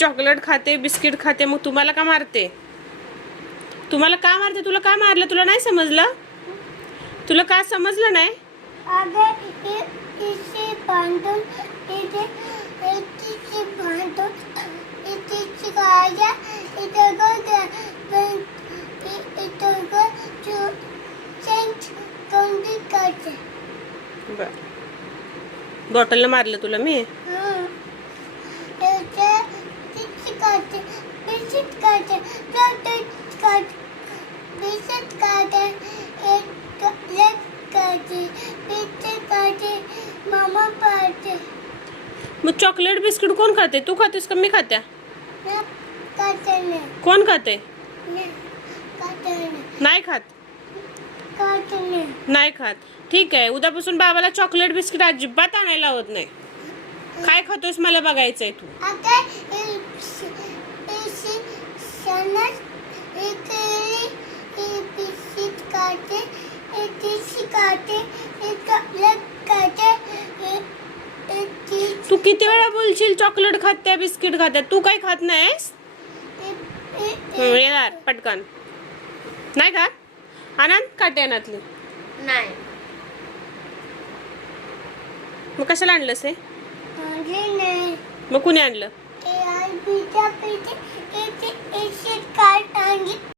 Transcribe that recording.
Chocolate खाते, biscuit खाते, मग तुम्हाला का मारते? तुम्हाला का मारते? तुला का मारलं? तुला नाही समजलं? तुला का समजलं नाही? इसे बांधून इथे इथे बांधून इथे चिकाया इथे जो सेंट कोंडी करते. बॉटलला मारलं तुला मी? इथे चिकाते बिस्किट खाते, चॉकलेट खाते, बिस्किट खाते, एक चॉकलेट खाते, बिस्किट खाते, मामा खाते. मग चॉकलेट बिस्किट कोण खाते? तू खातेस का मी खात्या? खाते नाही. कोण खाते? खाते नाही. नाही खात. खाते नाही. नाही खात. ठीक आहे, उद्यापासून बाबाला चॉकलेट बिस्किट अजिबात आणायला होत नाही. काय खातोस मला बघायचंय तू. आता इसे सनस इथे बिस्किट खाते, इथे खाते, चॉकलेट खाते. तू किती वेळा बोलशील चॉकलेट खात्या, बिस्किट खात्या? तू काही खात नाहीस? येणार पटकन. नाही खात? आनंद खाते अनातली. नाही. मग कशाला आणलंस हे? नाही. मग कुणी आणलं? पिझ्झा पिझ्झा इथे इथे कार्ड आणली.